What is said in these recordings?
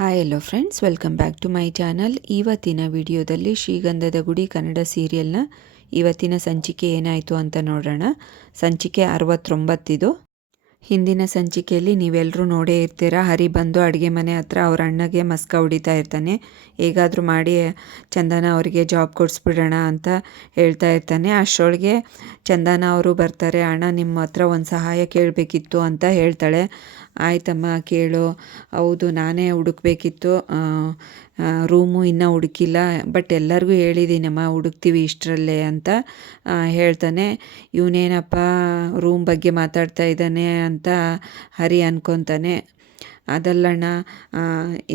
Hi hello friends, welcome back to my channel. ಇವತ್ತಿನ ವಿಡಿಯೋದಲ್ಲಿ ಶ್ರೀಗಂಧದ ಗುಡಿ ಕನ್ನಡ ಸೀರಿಯಲ್ನ ಇವತ್ತಿನ ಸಂಚಿಕೆ ಏನಾಯಿತು ಅಂತ ನೋಡೋಣ. ಸಂಚಿಕೆ 69 ಇದು. ಹಿಂದಿನ ಸಂಚಿಕೆಯಲ್ಲಿ ನೀವೆಲ್ಲರೂ ನೋಡೇ ಇರ್ತೀರ. ಹರಿ ಬಂದು ಅಡುಗೆ ಮನೆ ಹತ್ರ ಅವ್ರ ಅಣ್ಣಗೆ ಮಸ್ಕ ಹೊಡಿತಾ ಇರ್ತಾನೆ. ಹೇಗಾದರೂ ಮಾಡಿ ಚಂದನ ಅವರಿಗೆ ಜಾಬ್ ಕೊಡಿಸ್ಬಿಡೋಣ ಅಂತ ಹೇಳ್ತಾ ಇರ್ತಾನೆ. ಅಷ್ಟರೊಳಗೆ ಚಂದನ ಅವರು ಬರ್ತಾರೆ. ಅಣ್ಣ ನಿಮ್ಮ ಹತ್ರ ಒಂದು ಸಹಾಯ ಕೇಳಬೇಕಿತ್ತು ಅಂತ ಹೇಳ್ತಾಳೆ. ಆಯ್ತಮ್ಮ ಕೇಳು. ಹೌದು, ನಾನೇ ಹುಡುಕ್ಬೇಕಿತ್ತು, ರೂಮು ಇನ್ನೂ ಹುಡುಕಿಲ್ಲ, ಬಟ್ ಎಲ್ಲರಿಗೂ ಹೇಳಿದ್ದೀನಮ್ಮ ಹುಡುಕ್ತೀವಿ ಇಷ್ಟರಲ್ಲೇ ಅಂತ ಹೇಳ್ತಾನೆ. ಇವನೇನಪ್ಪ ರೂಮ್ ಬಗ್ಗೆ ಮಾತಾಡ್ತಾ ಇದ್ದಾನೆ ಅಂತ ಹರಿ ಅನ್ಕೊತಾನೆ. ಅದಲ್ಲಣ್ಣ,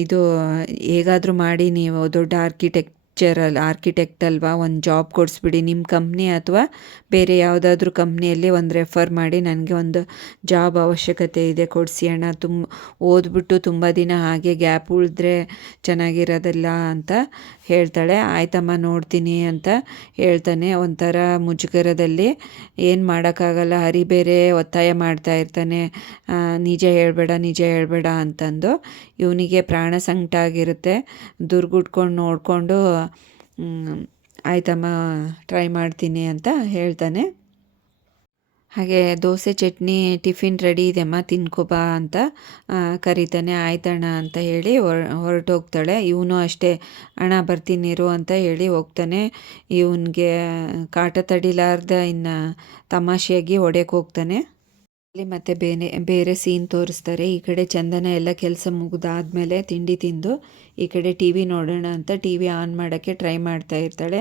ಇದು ಹೇಗಾದರೂ ಮಾಡಿ ನೀವು ದೊಡ್ಡ ಆರ್ಕಿಟೆಕ್ಟ್ ಅಲ್ವಾ, ಒಂದು ಜಾಬ್ ಕೊಡಿಸ್ಬಿಡಿ ನಿಮ್ಮ ಕಂಪ್ನಿ ಅಥವಾ ಬೇರೆ ಯಾವುದಾದ್ರೂ ಕಂಪ್ನಿಯಲ್ಲಿ ಒಂದು ರೆಫರ್ ಮಾಡಿ, ನನಗೆ ಒಂದು ಜಾಬ್ ಅವಶ್ಯಕತೆ ಇದೆ, ಕೊಡಿಸಿ ಅಣ್ಣ. ಓದ್ಬಿಟ್ಟು ತುಂಬ ದಿನ ಹಾಗೆ ಗ್ಯಾಪ್ ಉಳಿದ್ರೆ ಚೆನ್ನಾಗಿರೋದಿಲ್ಲ ಅಂತ ಹೇಳ್ತಾಳೆ. ಆಯ್ತಮ್ಮ ನೋಡ್ತೀನಿ ಅಂತ ಹೇಳ್ತಾನೆ. ಒಂಥರ ಮುಜುಗರದಲ್ಲಿ ಏನು ಮಾಡೋಕ್ಕಾಗಲ್ಲ. ಹರಿ ಬೇರೆ ಒತ್ತಾಯ ಮಾಡ್ತಾ ಇರ್ತಾನೆ, ನಿಜ ಹೇಳ್ಬೇಡ ಅಂತಂದು. ಇವನಿಗೆ ಪ್ರಾಣ ಸಂಕಟ ಆಗಿರುತ್ತೆ. ದುರ್ಗುಟ್ಕೊಂಡು ನೋಡಿಕೊಂಡು ಆಯ್ತಮ್ಮ ಟ್ರೈ ಮಾಡ್ತೀನಿ ಅಂತ ಹೇಳ್ತಾನೆ. ಹಾಗೆ ದೋಸೆ ಚಟ್ನಿ ಟಿಫಿನ್ ರೆಡಿ ಇದೆಮ್ಮ, ತಿನ್ಕೋಬಾ ಅಂತ ಕರೀತಾನೆ. ಆಯ್ತಣ್ಣ ಅಂತ ಹೇಳಿ ಹೊರಟೋಗ್ತಾಳೆ. ಇವನು ಅಷ್ಟೇ, ಅಣ್ಣ ಬರ್ತೀನಿರು ಅಂತ ಹೇಳಿ ಹೋಗ್ತಾನೆ. ಇವನಿಗೆ ಕಾಟ ತಡಿಲಾರ್ದ ಇನ್ನು ತಮಾಷೆಯಾಗಿ ಹೊಡೆಯಕ್ಕೆ ಹೋಗ್ತಾನೆ. ಅಲ್ಲಿ ಮತ್ತೆ ಬೇರೆ ಸೀನ್ ತೋರಿಸ್ತಾರೆ. ಈ ಕಡೆ ಚಂದನ ಎಲ್ಲ ಕೆಲಸ ಮುಗಿದಾದ್ಮೇಲೆ ತಿಂಡಿ ತಿಂದು ಈ ಕಡೆ ಟಿ ವಿ ನೋಡೋಣ ಅಂತ ಟಿ ವಿ ಆನ್ ಮಾಡೋಕ್ಕೆ ಟ್ರೈ ಮಾಡ್ತಾ ಇರ್ತಾಳೆ.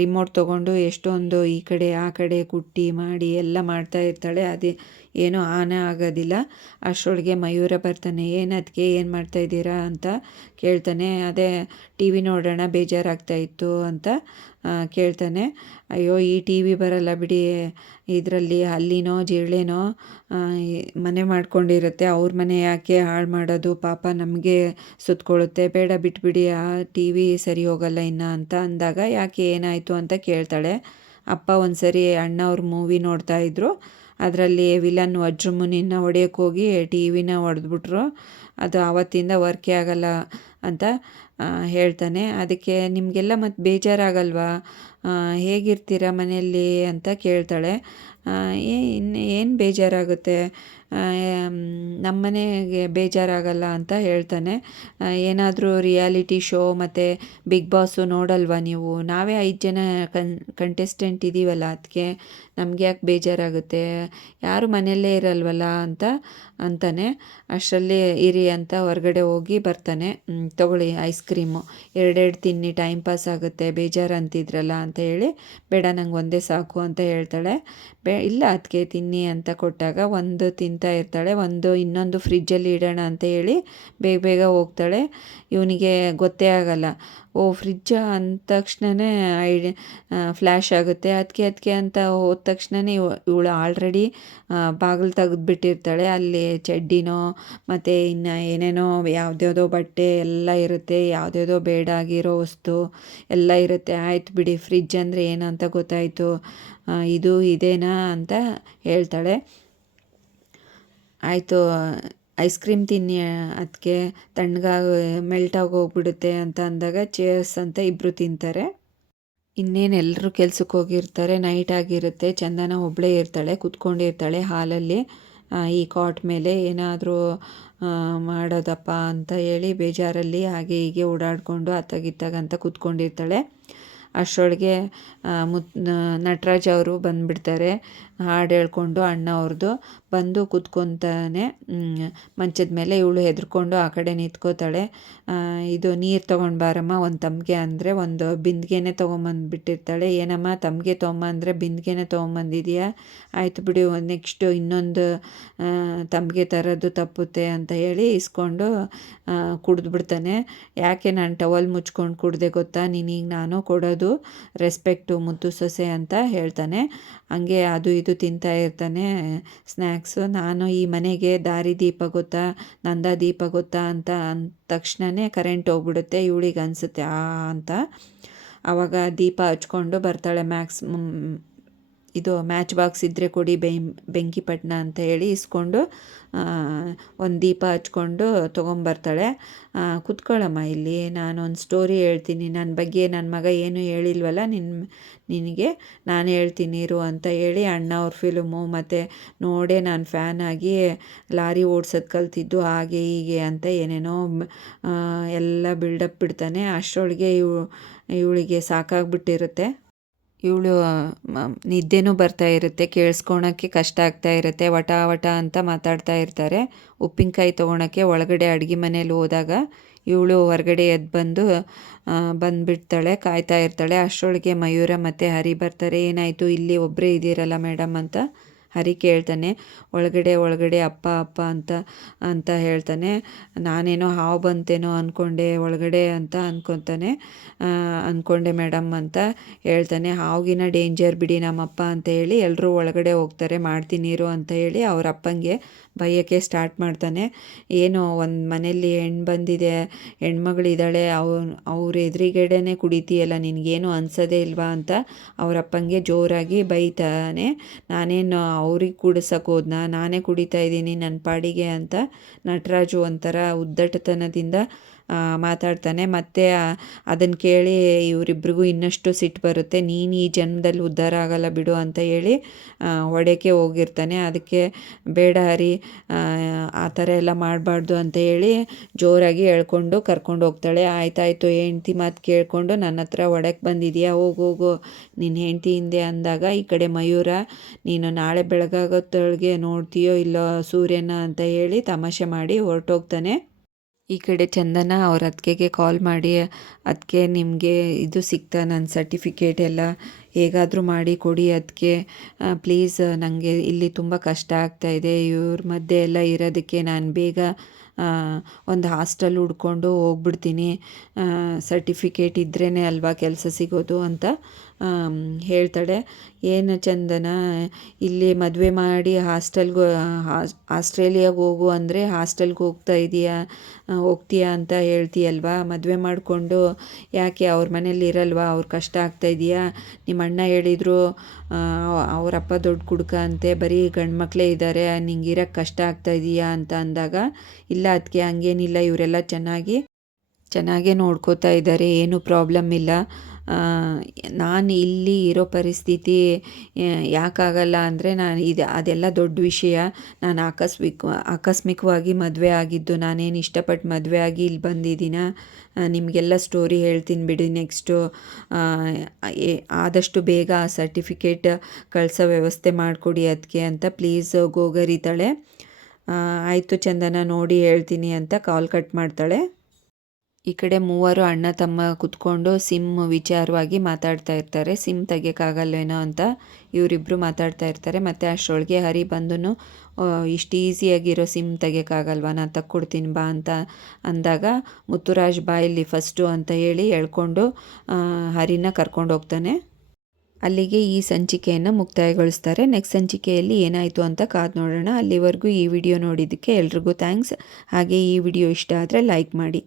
ರಿಮೋಟ್ ತೊಗೊಂಡು ಎಷ್ಟೊಂದು ಈ ಕಡೆ ಆ ಕಡೆ ಕುಟ್ಟಿ ಮಾಡಿ ಎಲ್ಲ ಮಾಡ್ತಾ ಇರ್ತಾಳೆ. ಅದೇ ಏನೂ ಆನೇ ಆಗೋದಿಲ್ಲ. ಅಷ್ಟರೊಳಗೆ ಮಯೂರ ಬರ್ತಾನೆ. ಅದಕ್ಕೆ ಏನು ಮಾಡ್ತಾಯಿದ್ದೀರಾ ಅಂತ ಕೇಳ್ತಾನೆ. ಅದೇ ಟಿ ವಿ ನೋಡೋಣ, ಬೇಜಾರಾಗ್ತಾಯಿತ್ತು ಅಂತ ಕೇಳ್ತಾನೆ. ಅಯ್ಯೋ ಈ ಟಿ ವಿ ಬರಲ್ಲ ಬಿಡಿ, ಇದರಲ್ಲಿ ಹಲ್ಲಿನೋ ಜಿರಳೆನೋ ಮನೆ ಮಾಡ್ಕೊಂಡಿರುತ್ತೆ, ಅವ್ರ ಮನೆ ಯಾಕೆ ಹಾಳು ಮಾಡೋದು, ಪಾಪ ನಮಗೆ ಸುತ್ತಕೊಳ್ಳುತ್ತೆ, ಬೇಡ ಬಿಟ್ಬಿಡಿ, ಆ ಟಿ ವಿ ಸರಿ ಹೋಗಲ್ಲ ಇನ್ನು ಅಂತ ಅಂದಾಗ ಯಾಕೆ ಏನಾಯಿತು ಅಂತ ಕೇಳ್ತಾಳೆ. ಅಪ್ಪ ಒಂದು ಸರಿ ಅಣ್ಣ ಅವ್ರ ಮೂವಿ ನೋಡ್ತಾಯಿದ್ರು, ಅದರಲ್ಲಿ ವಿಲನ್ ವಜ್ರಮುನಿನ ಹೊಡೆಯೋಕ್ಕೆ ಹೋಗಿ ಟಿ ವಿನ ಹೊಡೆದ್ಬಿಟ್ರು, ಅದು ಆವತ್ತಿಂದ ವರ್ಕೇ ಆಗಲ್ಲ ಅಂತ ಹೇಳ್ತಾನೆ. ಅದಕ್ಕೆ ನಿಮಗೆಲ್ಲ ಮತ್ತು ಬೇಜಾರಾಗಲ್ವಾ, ಹೇಗಿರ್ತೀರ ಮನೆಯಲ್ಲಿ ಅಂತ ಕೇಳ್ತಾಳೆ. ಏನು ಬೇಜಾರಾಗುತ್ತೆ, ನಮ್ಮ ಮನೆಗೆ ಬೇಜಾರಾಗಲ್ಲ ಅಂತ ಹೇಳ್ತಾನೆ. ಏನಾದರೂ ರಿಯಾಲಿಟಿ ಶೋ ಮತ್ತು ಬಿಗ್ ಬಾಸು ನೋಡಲ್ವಾ ನೀವು, ನಾವೇ 5 ಜನ ಕಂಟೆಸ್ಟೆಂಟ್ ಇದ್ದೀವಲ್ಲ, ಅದಕ್ಕೆ ನಮಗೆ ಯಾಕೆ ಬೇಜಾರಾಗುತ್ತೆ, ಯಾರು ಮನೆಯಲ್ಲೇ ಇರಲ್ವಲ್ಲ ಅಂತ ಅಂತಾನೆ. ಅಷ್ಟರಲ್ಲಿ ಇರಿ ಅಂತ ಹೊರಗಡೆ ಹೋಗಿ ಬರ್ತಾನೆ. ತೊಗೊಳ್ಳಿ ಐಸ್ ಕ್ರೀಮು, 2 ತಿನ್ನಿ, ಟೈಮ್ ಪಾಸ್ ಆಗುತ್ತೆ, ಬೇಜಾರು ಅಂತಿದ್ರಲ್ಲ ಅಂತ ಹೇಳಿ, ಬೇಡ ನಂಗೆ ಒಂದೇ ಸಾಕು ಅಂತ ಹೇಳ್ತಾಳೆ. ಇಲ್ಲ ಅದಕ್ಕೆ ತಿನ್ನಿ ಅಂತ ಕೊಟ್ಟಾಗ ಒಂದು ತಿಂತಾ ಇರ್ತಾಳೆ, ಇನ್ನೊಂದು ಫ್ರಿಜ್ಜಲ್ಲಿ ಇಡೋಣ ಅಂತ ಹೇಳಿ ಬೇಗ ಹೋಗ್ತಾಳೆ. ಇವನಿಗೆ ಗೊತ್ತೇ ಆಗಲ್ಲ. ಓ ಫ್ರಿಜ್ಜ ಅಂದ ತಕ್ಷಣವೇ ಫ್ಲ್ಯಾಶ್ ಆಗುತ್ತೆ. ಅದಕ್ಕೆ ಅಂತ ಹೋದ ತಕ್ಷಣವೇ ಇವಳು ಆಲ್ರೆಡಿ ಬಾಗಿಲು ತೆಗೆದುಬಿಟ್ಟಿರ್ತಾಳೆ. ಅಲ್ಲಿ ಚಡ್ಡಿನೋ ಮತ್ತು ಇನ್ನು ಏನೇನೋ ಯಾವುದ್ಯಾವುದೋ ಬಟ್ಟೆ ಎಲ್ಲ ಇರುತ್ತೆ, ಯಾವುದ್ಯಾವುದೋ ಬೇಡ ಆಗಿರೋ ವಸ್ತು ಎಲ್ಲ ಇರುತ್ತೆ. ಆಯ್ತು ಬಿಡಿ, ಫ್ರಿಜ್ ಅಂದರೆ ಏನು ಅಂತ ಗೊತ್ತಾಯಿತು, ಇದು ಇದೇನಾ ಅಂತ ಹೇಳ್ತಾಳೆ. ಆಯಿತು ಐಸ್ ಕ್ರೀಮ್ ತಿನ್ನಿ, ಅದಕ್ಕೆ ಮೆಲ್ಟಾಗಿ ಹೋಗ್ಬಿಡುತ್ತೆ ಅಂತ ಅಂದಾಗ ಚೇರ್ಸ್ ಅಂತ ಇಬ್ಬರು ತಿಂತಾರೆ. ಇನ್ನೇನು ಎಲ್ಲರೂ ಕೆಲ್ಸಕ್ಕೆ ಹೋಗಿರ್ತಾರೆ. ನೈಟ್ ಆಗಿರುತ್ತೆ. ಚಂದನ ಒಬ್ಬಳೇ ಇರ್ತಾಳೆ, ಕುತ್ಕೊಂಡಿರ್ತಾಳೆ ಹಾಲಲ್ಲಿ ಈ ಕಾಟ್ ಮೇಲೆ. ಏನಾದರೂ ಮಾಡೋದಪ್ಪ ಅಂತ ಹೇಳಿ ಬೇಜಾರಲ್ಲಿ ಹಾಗೆ ಹೀಗೆ ಓಡಾಡಿಕೊಂಡು ಅತ್ತಾಗಿತ್ತಾಗಂತ ಕೂತ್ಕೊಂಡಿರ್ತಾಳೆ. ಅಷ್ಟರೊಳಗೆ ನಟರಾಜ್ ಅವರು ಬಂದುಬಿಡ್ತಾರೆ, ಹಾಡು ಹೇಳ್ಕೊಂಡು. ಅಣ್ಣ ಅವ್ರದ್ದು ಬಂದು ಕೂತ್ಕೊತಾನೆ ಮಂಚದ ಮೇಲೆ. ಇವಳು ಹೆದರ್ಕೊಂಡು ಆ ಕಡೆ ನಿಂತ್ಕೋತಾಳೆ. ಇದು ನೀರು ತೊಗೊಂಡು ಬಾರಮ್ಮ ಒಂದು ತಮ್ಗೆ ಅಂದರೆ ಒಂದು ಬಿಂದಿಗೆನೇ ತೊಗೊಂಬಂದುಬಿಟ್ಟಿರ್ತಾಳೆ. ಏನಮ್ಮ ತಮ್ಗೆ ತೊಗೊಂಬಂದರೆ ಬಿಂದಿಗೆನೇ ತೊಗೊಂಬಂದಿದೆಯಾ, ಆಯಿತು ಬಿಡಿ, ನೆಕ್ಸ್ಟು ಇನ್ನೊಂದು ತಮ್ಗೆ ತರೋದು ತಪ್ಪುತ್ತೆ ಅಂತ ಹೇಳಿ ಇಸ್ಕೊಂಡು ಕುಡಿದ್ಬಿಡ್ತಾನೆ. ಯಾಕೆ ನಾನು ಟವಲ್ ಮುಚ್ಕೊಂಡು ಕುಡ್ದೆ ಗೊತ್ತಾ, ನಿನಗೆ ನಾನು ಕೊಡೋದು ರೆಸ್ಪೆಕ್ಟು, ಮುದ್ದು ಸೊಸೆ ಅಂತ ಹೇಳ್ತಾನೆ. ಹಂಗೆ ಅದು ಇದು ತಿಂತಾ ಇರ್ತಾನೆ ಸ್ನ್ಯಾಕ್ಸು. ನಾನು ಈ ಮನೆಗೆ ದಾರಿ ದೀಪ ಗೊತ್ತಾ, ನಂದ ದೀಪ ಗೊತ್ತಾ ಅಂತ ಅಂದ ತಕ್ಷಣವೇ ಕರೆಂಟ್ ಹೋಗ್ಬಿಡುತ್ತೆ. ಇವಳಿಗೆ ಅನಿಸುತ್ತೆ ಅಂತ. ಆವಾಗ ದೀಪ ಹಚ್ಕೊಂಡು ಬರ್ತಾಳೆ. ಇದು ಮ್ಯಾಚ್ ಬಾಕ್ಸ್ ಇದ್ದರೆ ಕೊಡಿ ಬೆಂಕಿಪಟ್ಟಣ ಅಂತ ಹೇಳಿ ಇಸ್ಕೊಂಡು ಒಂದು ದೀಪ ಹಚ್ಕೊಂಡು ತೊಗೊಂಬರ್ತಾಳೆ. ಕುತ್ಕೊಳ್ಳಮ್ಮ ಇಲ್ಲಿ, ನಾನೊಂದು ಸ್ಟೋರಿ ಹೇಳ್ತೀನಿ, ನನ್ನ ಬಗ್ಗೆ ನನ್ನ ಮಗ ಏನೂ ಹೇಳಿಲ್ವಲ್ಲ ನಿನಗೆ, ನಾನು ಹೇಳ್ತೀನಿ ಇರು ಅಂತ ಹೇಳಿ ಅಣ್ಣ ಅವ್ರ ಫಿಲ್ಮು ಮತ್ತು ನೋಡೇ ನಾನು ಫ್ಯಾನ್ ಆಗಿ ಲಾರಿ ಓಡ್ಸೋದು ಕಲ್ತಿದ್ದು ಹಾಗೆ ಹೀಗೆ ಅಂತ ಏನೇನೋ ಎಲ್ಲ ಬಿಲ್ಡಪ್ ಬಿಡ್ತಾನೆ. ಅಷ್ಟರೊಳಗೆ ಇವಳಿಗೆ ಸಾಕಾಗ್ಬಿಟ್ಟಿರುತ್ತೆ. ಇವಳು ನಿದ್ದೆನೂ ಬರ್ತಾ ಇರುತ್ತೆ, ಕೇಳಿಸ್ಕೊಳಕ್ಕೆ ಕಷ್ಟ ಆಗ್ತಾ ಇರುತ್ತೆ, ವಟ ವಟ ಅಂತ ಮಾತಾಡ್ತಾ ಇರ್ತಾರೆ. ಉಪ್ಪಿನಕಾಯಿ ತೊಗೊಳಕ್ಕೆ ಒಳಗಡೆ ಅಡುಗೆ ಮನೇಲಿ ಹೋದಾಗ ಇವಳು ಹೊರಗಡೆ ಎದ್ದು ಬಂದುಬಿಡ್ತಾಳೆ, ಕಾಯ್ತಾ ಇರ್ತಾಳೆ. ಅಷ್ಟರೊಳಗೆ ಮಯೂರ ಮತ್ತು ಹರಿ ಬರ್ತಾರೆ. ಏನಾಯಿತು ಇಲ್ಲಿ ಒಬ್ಬರೇ ಇದ್ದೀರಲ್ಲ ಮೇಡಮ್ ಅಂತ ಹರಿ ಕೇಳ್ತಾನೆ. ಒಳಗಡೆ ಅಪ್ಪ ಅಪ್ಪ ಅಂತ ಹೇಳ್ತಾನೆ. ನಾನೇನೋ ಹಾವು ಬಂತೇನೋ ಅಂದ್ಕೊಂಡೆ ಒಳಗಡೆ ಅಂತ ಅಂದ್ಕೊಂಡೆ ಮೇಡಮ್ ಅಂತ ಹೇಳ್ತಾನೆ. ಹಾವಿಗಿನ ಡೇಂಜರ್ ಬಿಡಿ ನಮ್ಮಪ್ಪ ಅಂತ ಹೇಳಿ ಎಲ್ಲರೂ ಒಳಗಡೆ ಹೋಗ್ತಾರೆ. ಮಾಡ್ತೀನಿರು ಅಂತ ಹೇಳಿ ಅವ್ರ ಅಪ್ಪಂಗೆ ಬೈಯೋಕ್ಕೆ ಸ್ಟಾರ್ಟ್ ಮಾಡ್ತಾನೆ. ಏನೋ ಒಂದು ಮನೇಲಿ ಬಂದಿದೆ, ಹೆಣ್ಮಗಳಿದ್ದಾಳೆ, ಅವ್ರ ಎದುರುಗಡೆನೇ ಕುಡಿತೀಯಲ್ಲ, ನಿನಗೇನು ಅನ್ಸೋದೇ ಇಲ್ವಾ ಅಂತ ಅವರಪ್ಪಂಗೆ ಜೋರಾಗಿ ಬೈತಾನೆ. ನಾನೇನು ಅವ್ರಿಗೆ ಕುಡಿಸೋಕೆ ಹೋದ್ನಾ, ನಾನೇ ಕುಡಿತಾ ಇದ್ದೀನಿ ನನ್ನ ಪಾಡಿಗೆ ಅಂತ ನಟರಾಜು ಒಂಥರ ಉದ್ದಟತನದಿಂದ ಮಾತಾಡ್ತಾನೆ. ಮತ್ತು ಅದನ್ನು ಕೇಳಿ ಇವರಿಬ್ರಿಗೂ ಇನ್ನಷ್ಟು ಸಿಟ್ಟು ಬರುತ್ತೆ. ನೀನು ಈ ಜನ್ಮದಲ್ಲಿ ಉದ್ಧಾರ ಆಗಲ್ಲ ಬಿಡು ಅಂತ ಹೇಳಿ ಹೊಡೆಯೋಕ್ಕೆ ಹೋಗಿರ್ತಾನೆ. ಅದಕ್ಕೆ ಬೇಡ ಹರಿ, ಆ ಥರ ಎಲ್ಲ ಮಾಡಬಾರ್ದು ಅಂತ ಹೇಳಿ ಜೋರಾಗಿ ಹೇಳ್ಕೊಂಡು ಕರ್ಕೊಂಡು ಹೋಗ್ತಾಳೆ. ಆಯ್ತಾಯಿತು, ಹೆಂಡ್ತಿ ಮಾತು ಕೇಳಿಕೊಂಡು ನನ್ನ ಹತ್ರ ಹೊಡೆಯಕ್ಕೆ ಬಂದಿದೆಯಾ, ಹೋಗು ನಿನ್ನ ಹೆಂಡ್ತಿ ಹಿಂದೆ ಅಂದಾಗ ಈ ಕಡೆ ಮಯೂರ, ನೀನು ನಾಳೆ ಬೆಳಗಾಗೋತ್ತೊಳಗೆ ನೋಡ್ತೀಯೋ ಇಲ್ಲೋ ಸೂರ್ಯನ ಅಂತ ಹೇಳಿ ತಮಾಷೆ ಮಾಡಿ ಹೊರಟೋಗ್ತಾನೆ. ಈ ಕಡೆ ಚಂದನ ಅವ್ರ ಅತ್ತಿಗೆಗೆ ಕಾಲ್ ಮಾಡಿ, ಅದಕ್ಕೆ ನಿಮಗೆ ಇದು ಸಿಗ್ತಾ ನನ್ನ ಸರ್ಟಿಫಿಕೇಟ್ ಎಲ್ಲ ಹೇಗಾದರೂ ಮಾಡಿ ಕೊಡಿ ಅದಕ್ಕೆ ಪ್ಲೀಸ್, ನನಗೆ ಇಲ್ಲಿ ತುಂಬ ಕಷ್ಟ ಆಗ್ತಾಯಿದೆ, ಇವ್ರ ಮಧ್ಯೆ ಎಲ್ಲ ಇರೋದಕ್ಕೆ ನಾನು ಬೇಗ ಒಂದು ಹಾಸ್ಟೆಲ್ ಹುಡ್ಕೊಂಡು ಹೋಗ್ಬಿಡ್ತೀನಿ, ಸರ್ಟಿಫಿಕೇಟ್ ಇದ್ರೇ ಅಲ್ವಾ ಕೆಲಸ ಸಿಗೋದು ಅಂತ ಹೇಳ್ತಾಳೆ. ಏನು ಚಂದನ, ಇಲ್ಲಿ ಮದುವೆ ಮಾಡಿ ಆಸ್ಟ್ರೇಲಿಯಾಗೆ ಹೋಗು ಅಂದರೆ ಹಾಸ್ಟೆಲ್ಗೆ ಹೋಗ್ತೀಯಾ ಅಂತ ಹೇಳ್ತೀಯಲ್ವಾ, ಮದುವೆ ಮಾಡಿಕೊಂಡು ಯಾಕೆ ಅವ್ರ ಮನೇಲಿ ಇರಲ್ವಾ, ಅವ್ರ ಕಷ್ಟ ಆಗ್ತಾಯಿದೆಯಾ, ನಿಮ್ಮ ಅಣ್ಣ ಹೇಳಿದರು ಅವರಪ್ಪ ದೊಡ್ಡ ಕುಡ್ಕ ಅಂತೆ, ಬರೀ ಗಂಡು ಮಕ್ಕಳೇ ಇದ್ದಾರೆ, ನಿಂಗೆ ಇರೋಕ್ಕೆ ಕಷ್ಟ ಆಗ್ತಾಯಿದೆಯಾ ಅಂತ ಅಂದಾಗ, ಇಲ್ಲ ಅದಕ್ಕೆ ಹಂಗೇನಿಲ್ಲ, ಇವರೆಲ್ಲ ಚೆನ್ನಾಗೇ ನೋಡ್ಕೋತಾ ಇದ್ದಾರೆ, ಏನೂ ಪ್ರಾಬ್ಲಮ್ ಇಲ್ಲ, ನಾನು ಇಲ್ಲಿ ಇರೋ ಪರಿಸ್ಥಿತಿ ಯಾಕಾಗಲ್ಲ ಅಂದರೆ ಅದೆಲ್ಲ ದೊಡ್ಡ ವಿಷಯ, ನಾನು ಆಕಸ್ಮಿಕವಾಗಿ ಮದುವೆ ಆಗಿದ್ದು, ನಾನೇನು ಇಷ್ಟಪಟ್ಟು ಮದುವೆ ಆಗಿ ಇಲ್ಲಿ ಬಂದಿದ್ದೀನ, ನಿಮಗೆಲ್ಲ ಸ್ಟೋರಿ ಹೇಳ್ತೀನಿ ಬಿಡಿ ನೆಕ್ಸ್ಟು, ಆದಷ್ಟು ಬೇಗ ಆ ಸರ್ಟಿಫಿಕೇಟ್ ಕಳಿಸೋ ವ್ಯವಸ್ಥೆ ಮಾಡಿಕೊಡಿ ಅದಕ್ಕೆ ಅಂತ ಪ್ಲೀಸ್ ಗೋಗರಿತಾಳೆ. ಆಯಿತು ಚಂದನ, ನೋಡಿ ಹೇಳ್ತೀನಿ ಅಂತ ಕಾಲ್ ಕಟ್ ಮಾಡ್ತಾಳೆ. ಈ ಕಡೆ ಮೂವರು ಅಣ್ಣ ತಮ್ಮ ಕುತ್ಕೊಂಡು ಸಿಮ್ ವಿಚಾರವಾಗಿ ಮಾತಾಡ್ತಾ ಇರ್ತಾರೆ. ಸಿಮ್ ತೆಗಿಯೋಕ್ಕಾಗಲ್ವೇನೋ ಅಂತ ಇವರಿಬ್ಬರು ಮಾತಾಡ್ತಾ ಇರ್ತಾರೆ. ಮತ್ತು ಅಷ್ಟರೊಳಗೆ ಹರಿ ಬಂದು ಇಷ್ಟು ಈಸಿಯಾಗಿರೋ ಸಿಮ್ ತೆಗಿಯೋಕ್ಕಾಗಲ್ವಾ, ನಾನು ತಕ್ಕೊಡ್ತೀನಿ ಬಾ ಅಂತ ಅಂದಾಗ, ಮುತ್ತುರಾಜ್ ಬಾಯಲ್ಲಿ ಫಸ್ಟು ಅಂತ ಹೇಳಿ ಹೇಳ್ಕೊಂಡು ಹರಿನ ಕರ್ಕೊಂಡು ಹೋಗ್ತಾನೆ. ಅಲ್ಲಿಗೆ ಈ ಸಂಚಿಕೆಯನ್ನು ಮುಕ್ತಾಯಗೊಳಿಸ್ತಾರೆ. ನೆಕ್ಸ್ಟ್ ಸಂಚಿಕೆಯಲ್ಲಿ ಏನಾಯಿತು ಅಂತ ಕಾದು ನೋಡೋಣ. ಅಲ್ಲಿವರೆಗೂ ಈ ವಿಡಿಯೋ ನೋಡಿದ್ದಕ್ಕೆ ಎಲ್ರಿಗೂ ಥ್ಯಾಂಕ್ಸ್. ಹಾಗೆ ಈ ವಿಡಿಯೋ ಇಷ್ಟ ಆದರೆ ಲೈಕ್ ಮಾಡಿ.